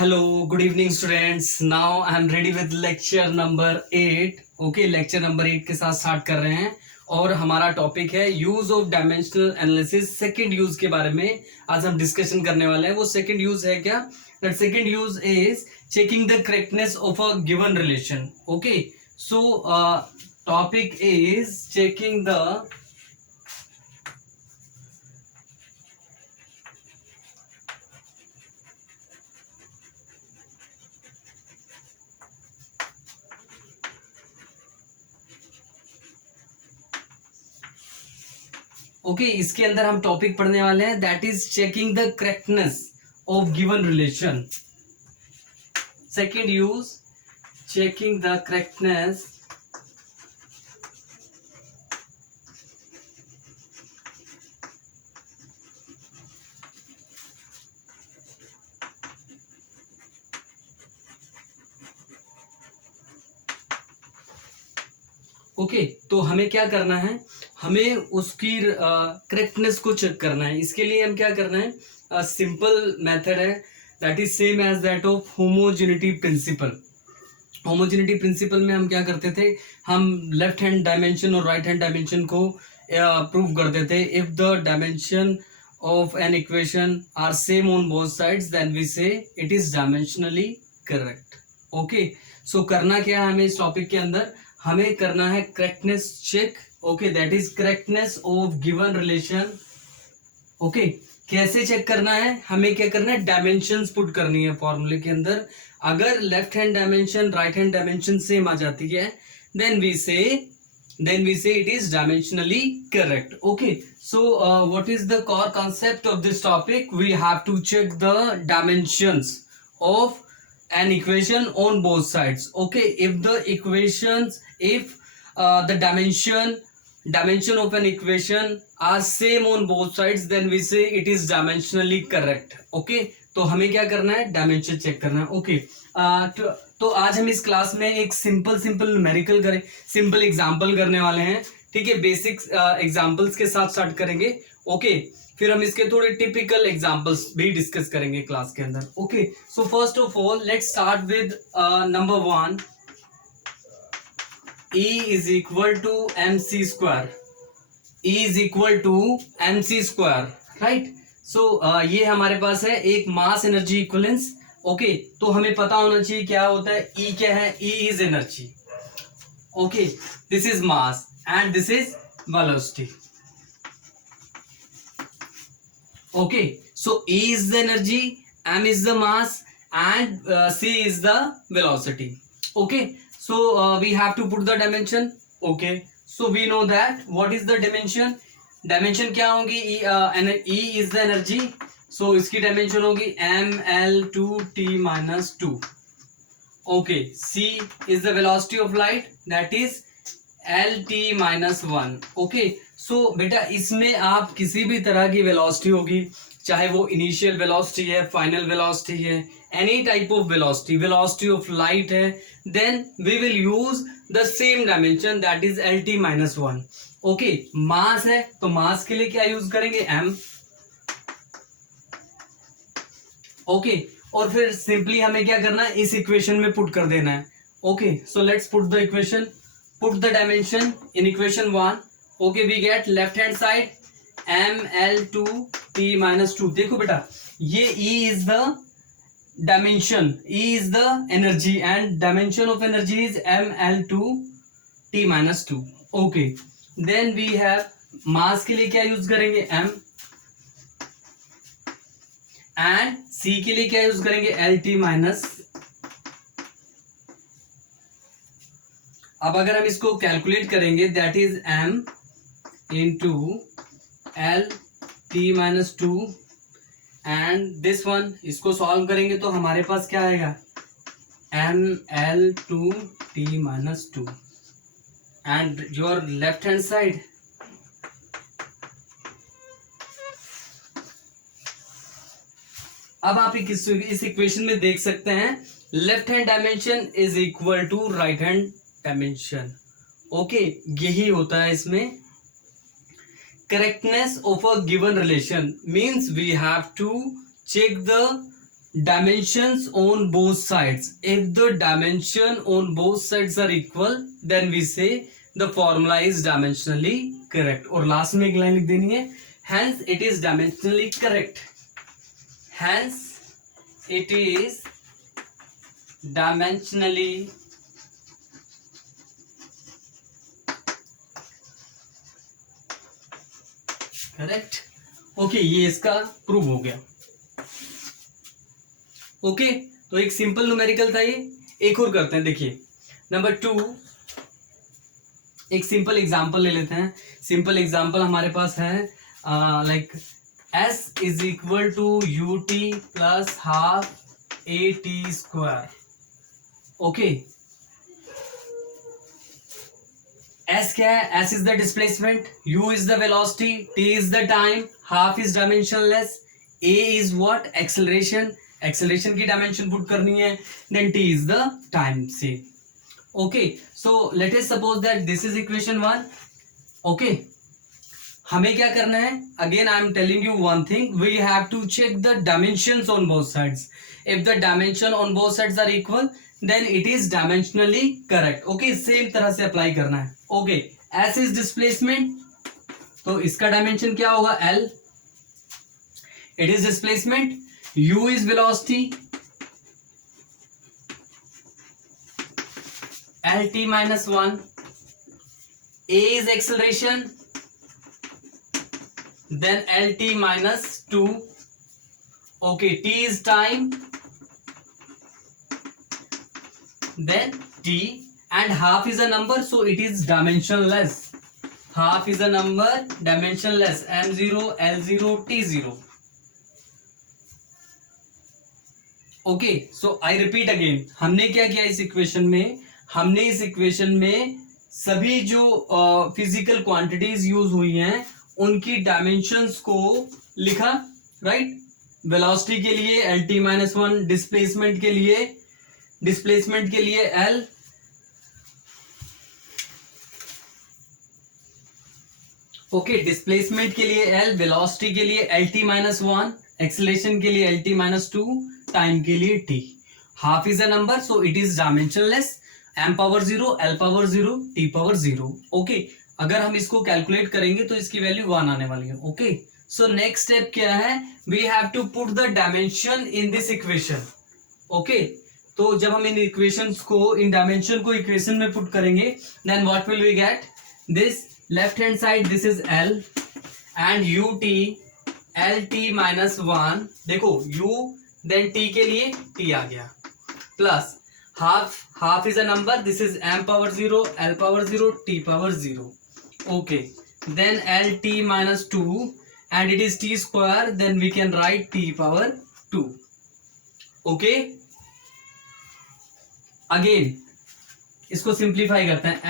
Hello, good evening students. Now I am ready with lecture number 8. Okay, lecture number 8 के साथ start कर रहे हैं और हमारा टॉपिक है use of dimensional analysis. Second use के बारे में आज हम डिस्कशन करने वाले हैं. वो सेकंड यूज है क्या? That second use is checking the correctness of a given relation. Okay, so topic is checking the okay इसके अंदर हम टॉपिक पढ़ने वाले हैं that is checking the correctness of given relation. Second use checking the correctness okay तो हमें क्या करना है, हमें उसकी करेक्टनेस को चेक करना है. इसके लिए हम क्या करना है, सिंपल मेथड है that is same as that of homogeneity principle. Homogeneity principle में हम क्या करते थे, हम लेफ्ट हैंड डायमेंशन और राइट हैंड डायमेंशन को प्रूव करते थे. If the dimension of an equation are same on both sides then we say it is dimensionally correct. Okay, so करना क्या है हमें इस टॉपिक के अंदर, हमें करना है correctness check. Okay, that is correctness of given relation. Okay, कैसे चेक करना है, हमें क्या करना है, डायमेंशंस पुट करनी है फॉर्मूले के अंदर. अगर left hand dimension right hand dimension same आ जाती है then we say it is dimensionally correct. Okay, so what is the core concept of this topic, we have to check the dimensions of an equation on both sides. Okay, if the equations, if the dimension of an equation are same on both sides then we say it is dimensionally correct. Okay, तो हमें क्या करना है, dimension check करना है. Okay, तो आज हम इस क्लास में एक सिंपल न्यूमेरिकल करें, सिंपल एग्जांपल करने वाले हैं. ठीक है, बेसिक एग्जांपल्स के साथ स्टार्ट करेंगे. ओके, फिर हम इसके थोड़े टिपिकल एग्जांपल्स भी डिस्कस करेंगे क्लास के अंदर. Okay, so first of all let's start with number 1. E is equal to mc square. E is equal to mc square, right. So ये हमारे पास है एक मास एनर्जी इक्विवेलेंस. ओके, तो हमें पता होना चाहिए क्या होता है, E क्या है, E is energy. Okay, this is mass and this is velocity. Okay, so E is the energy, M is the mass and C is the velocity. Okay, so we have to put the dimension. Okay, so we know that what is the dimension, dimension क्या होगी, E is the energy, so इसकी dimension होगी ml2t minus 2. Okay, C is the velocity of light, that is lt minus 1. Okay, सो बेटा इसमें आप किसी भी तरह की वेलोसिटी होगी, चाहे वो इनिशियल वेलोसिटी है, फाइनल वेलोसिटी है, any type of velocity, velocity of light है, then we will use the same dimension that is L T minus 1. Okay, mass है तो मास के लिए क्या यूज करेंगे, m. ओके, और फिर सिंपली हमें क्या करना है, इस इक्वेशन में पुट कर देना है. Okay, so let's put the equation, put the dimension in equation 1. Okay, we get left hand side ml2t minus 2. देखो बेटा, ये E is the dimension, E is the energy and dimension of energy is ml2t minus 2. Okay, then we have mass के लिए क्या use करेंगे, m, and C के लिए क्या यूज करेंगे, lt minus. अब अगर हम इसको कैलकुलेट करेंगे that is m into L t minus 2 and this one, इसको सॉल्व करेंगे तो हमारे पास क्या आएगा, ml2t minus 2 and your left hand side अब आप इस इक्वेशन में देख सकते हैं left hand dimension is equal to right hand dimension. Okay, यही होता है इसमें correctness of a given relation, means we have to check the dimensions on both sides. If the dimension on both sides are equal, then we say the formula is dimensionally correct. और last में एक line लिख देनी है, hence it is dimensionally correct. Hence it is dimensionally correct. Okay, ये इसका prove हो गया. ओके, तो एक सिंपल न्यूमेरिकल था ये. एक और करते हैं. देखिए नंबर 2, एक सिंपल एग्जांपल ले लेते हैं. सिंपल एग्जांपल हमारे पास है like s is equal to u t plus half a t square. Okay, s क्या है? s is the displacement, u is the velocity, t is the time, half is dimensionless, a is what? Acceleration. Acceleration की dimension put करनी है. Then t is the time. Say okay, so let us suppose that this is equation 1. Okay, हमें क्या करना है? Again I am telling you one thing, we have to check the dimensions on both sides. If the dimension on both sides are equal, then it is dimensionally correct. Okay, same तरह से apply करना है. Okay, S is displacement, तो इसका dimension क्या होगा? L. It is displacement. You is velocity, L T minus 1. A is acceleration, then lt minus 2. okay, t is time, then t, and half is a number, so it is dimensionless. Half is a number, dimensionless. m0, l0, t0. okay, so I repeat again, हमने क्या किया इस equation में? हमने इस equation में सभी जो फिजिकल क्वांटिटीज यूज हुई हैं उनकी डायमेंशंस को लिखा. राइट, वेलोसिटी के लिए एल टी माइनस 1, डिस्प्लेसमेंट के लिए एल, ओके, डिस्प्लेसमेंट के लिए एल, वेलोसिटी के लिए एल टी माइनस 1, एक्सेलरेशन के लिए एल टी माइनस 2, टाइम के लिए T. Half is a number, so it is dimensionless. m power 0, l power 0, t power 0. Okay, अगर हम इसको कैलकुलेट करेंगे तो इसकी वैल्यू 1 आने वाली है. ओके, सो नेक्स्ट स्टेप क्या है? We have to put the dimension in this equation. Okay, तो जब हम इन इक्वेशंस को, इन डायमेंशन को इक्वेशन में पुट करेंगे, then what will we get? This left hand side, this is l and U T, L T minus 1. देखो u, देन t के लिए t आ गया, plus half is a number, this is m power 0, l power 0, t power 0. okay, then lt minus 2 and it is t square, then we can write t power 2. okay, again इसको simplify करते हैं.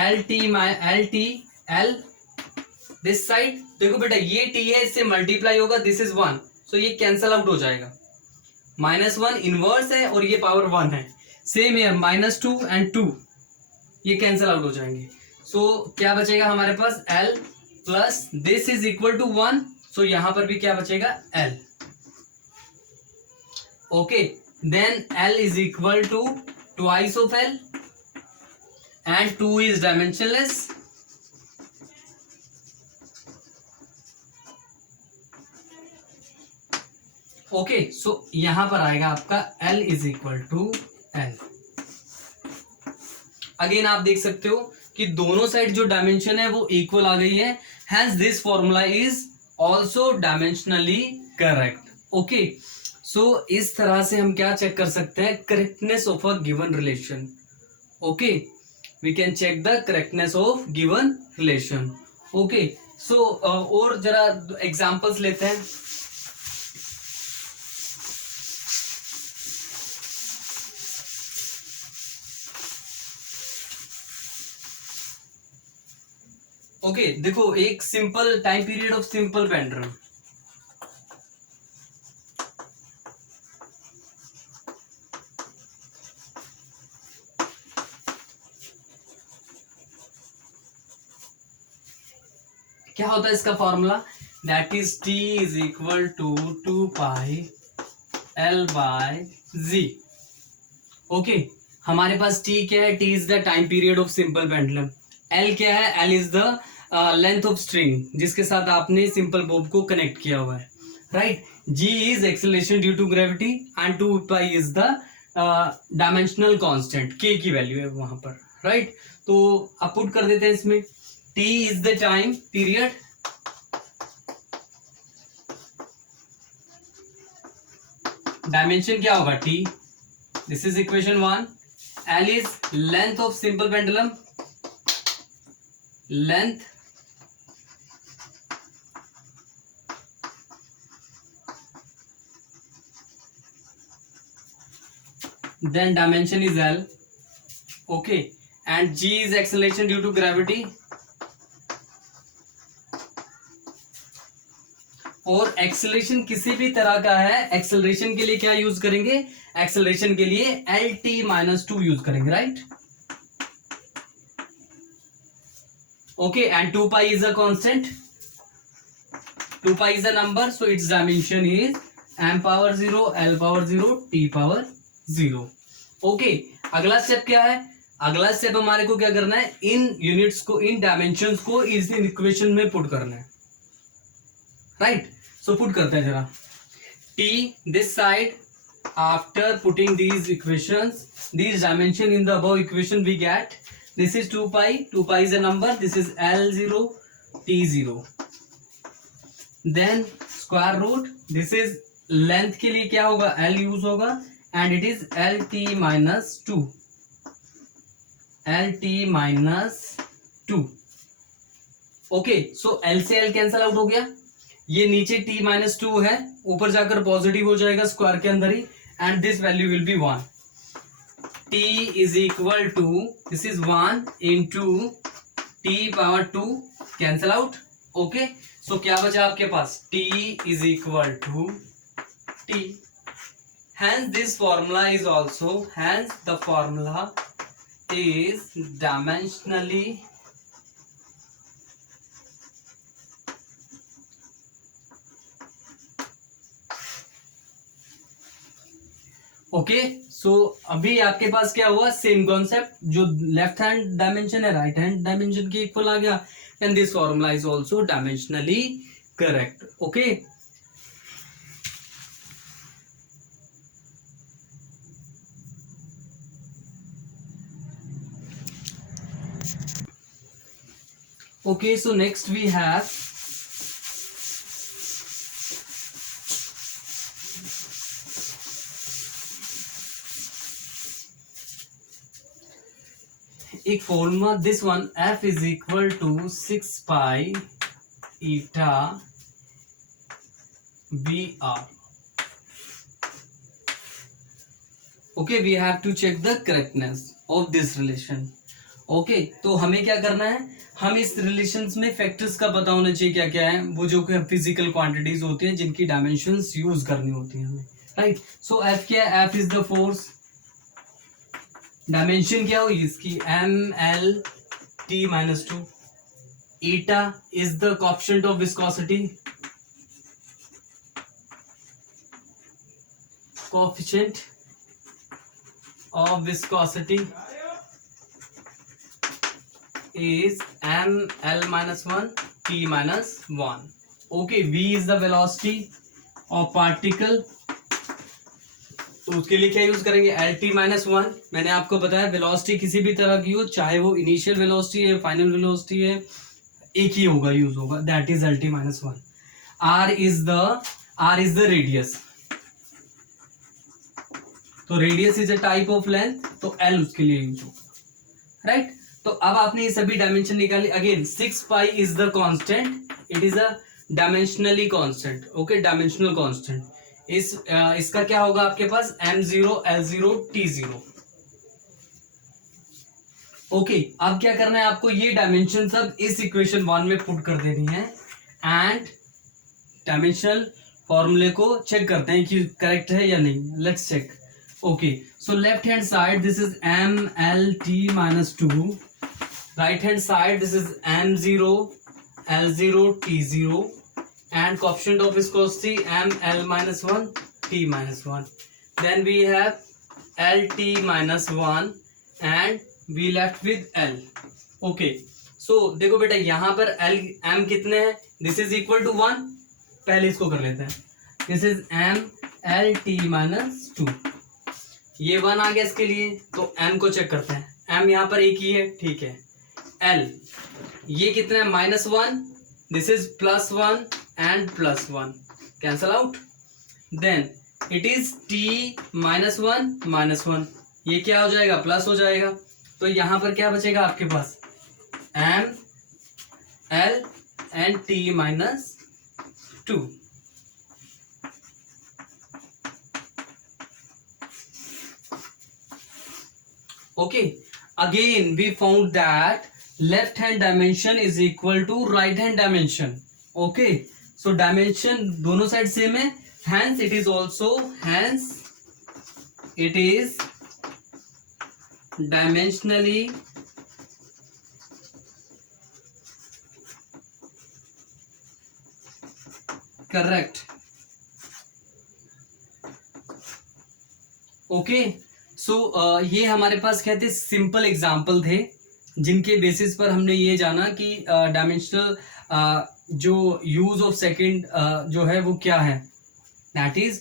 l this side, देखो बेटा ये t है, इससे multiply होगा, this is 1, सो ये कैंसल आउट हो जाएगा. -1 इनवर्स है और ये पावर 1 है. सेम है, -2 एंड 2 ये कैंसल आउट हो जाएंगे. सो क्या बचेगा हमारे पास? l plus this is equal to 1, so यहां पर भी क्या बचेगा? l. Okay, then l is equal to twice of l and 2 is dimensionless. Okay, so यहां पर आएगा आपका l is equal to l. Again आप देख सकते हो कि दोनों साइड जो डायमेंशन है वो इक्वल आ गई है. Hence this formula is also dimensionally correct. Okay, so इस तरह से हम क्या चेक कर सकते हैं? Correctness of a given relation. Okay, we can check the correctness of given relation. Okay, so और जरा एग्जांपल्स लेते हैं. ओके, देखो एक simple time period of simple pendulum. क्या होता है इसका formula? That is t is equal to 2 pi L by Z. Okay, हमारे पास T क्या है? T is the time period of simple pendulum. L क्या है? L is the length of string जिसके साथ आपने सिंपल बोब को कनेक्ट किया हुआ है, right. G is acceleration due to gravity and 2 pi is the dimensional constant, K की वैल्यू है वहां पर, राइट. तो आप पुट कर देते हैं इसमें. T is the time period, dimension क्या होगा? T. This is equation 1. L is length of simple pendulum, length then dimension is L. Okay, and G is acceleration due to gravity. और acceleration किसी भी तरह का है, एक्सेलरेशन के लिए क्या यूज करेंगे? एक्सेलरेशन के लिए LT-2 यूज करेंगे, right. Okay, and 2 pi is a constant, 2 pi is a number, so it's dimension is m power 0, L power 0, T power 0. Okay, अगला स्टेप क्या है? अगला स्टेप हमारे को क्या करना है? इन यूनिट्स को, इन डायमेंशंस को इस इक्वेशन में पुट करना है, राइट. सो पुट करते हैं जरा. T this side, after putting these equations, these dimension in the above equation we get this is 2 pi, 2 pi is a number, this is L0, T0, then square root, this is length के लिए क्या होगा? L use होगा and it is LT-2, LT-2. Okay, so L से L cancel out हो गया, ये नीचे T-2 है, ऊपर जाकर पॉजिटिव हो जाएगा स्क्वायर के अंदर ही, and this value will be 1. T is equal to, this is 1 into T power 2, cancel out. Okay, so क्या बचा आपके पास? T is equal to T. Hence this formula is also, hence the formula is dimensionally okay. So अभी आपके पास क्या हुआ? Same concept, जो लेफ्ट हैंड डायमेंशन है राइट हैंड डायमेंशन के इक्वल आ गया, and this formula is also dimensionally correct. Okay, okay, so next we have एक formula, this one, F is equal to 6 pi eta BR. Okay, we have to check the correctness of this relation. Okay, तो हमें क्या करना है? हम इस relations में factors का पता होना चाहिए क्या क्या है, वो जो कि फिजिकल क्वांटिटीज होती हैं जिनकी डायमेंशंस यूज करनी होती हैं हमें, राइट. सो F क्या है? F is the force, dimension क्या होगी इसकी? MLT-2. Eta is the coefficient of viscosity, coefficient of viscosity is ML-1, T-1. Okay, V is the velocity of particle. तो उसके लिए क्या यूज करेंगे? LT-1. मैंने आपको बताया वेलोसिटी किसी भी तरह की हो, चाहे वो इनिशियल वेलोसिटी है, फाइनल वेलोसिटी है, एक ही होगा, यूज होगा, that is LT-1. R is the radius, तो radius is a type of length, तो L उसके लिए यूज होगा, राइट. तो अब आपने ये सभी डायमेंशन निकाली. Again 6 pi is the constant, it is a dimensionally constant. Okay, dimensional constant. इसका क्या होगा आपके पास? M0, L0, T0. ओके, अब क्या करना है आपको? ये डायमेंशन सब इस इक्वेशन 1 में पुट कर देनी है, एंड डायमेंशनल फॉर्मूले को चेक करते हैं कि करेक्ट है या नहीं. Let's check. Okay, so left hand side this is MLT-2, right hand side this is M0, L0, T0, and coefficient of viscosity ML-1, t minus 1. Then we have lt minus 1 and we left with l. Okay, so देखो बेटा यहाँ पर l m कितने हैं, this is equal to 1. पहले इसको कर लेते हैं. This is m l t minus 2. ये 1 आ गया इसके लिए, तो m को चेक करते हैं. m यहाँ पर एक ही है, ठीक है. l ये कितना है, minus 1. This is plus 1 and plus 1, cancel out. Then it is t minus 1, ये क्या हो जाएगा, प्लस हो जाएगा. तो यहाँ पर क्या बचेगा आपके पास, m l and t minus 2. Okay, again we found that left hand dimension is equal to right hand dimension. Okay, so dimension दोनों साइड सेम है, hence it is dimensionally correct. Okay, सो ये हमारे पास क्या थे, सिंपल एग्जाम्पल थे जिनके basis पर हमने ये जाना कि डायमेंशनल जो यूज ऑफ सेकंड जो है वो क्या है, that is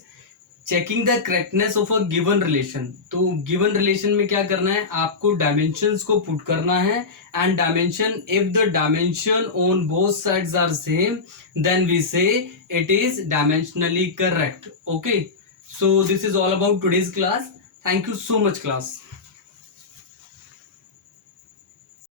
checking the correctness of a given relation. तो गिवन रिलेशन में क्या करना है, आपको डायमेंशंस को पुट करना है, and dimension, if the dimension on both sides are same then we say it is dimensionally correct. Okay, so this is all about today's class. Thank you so much, class.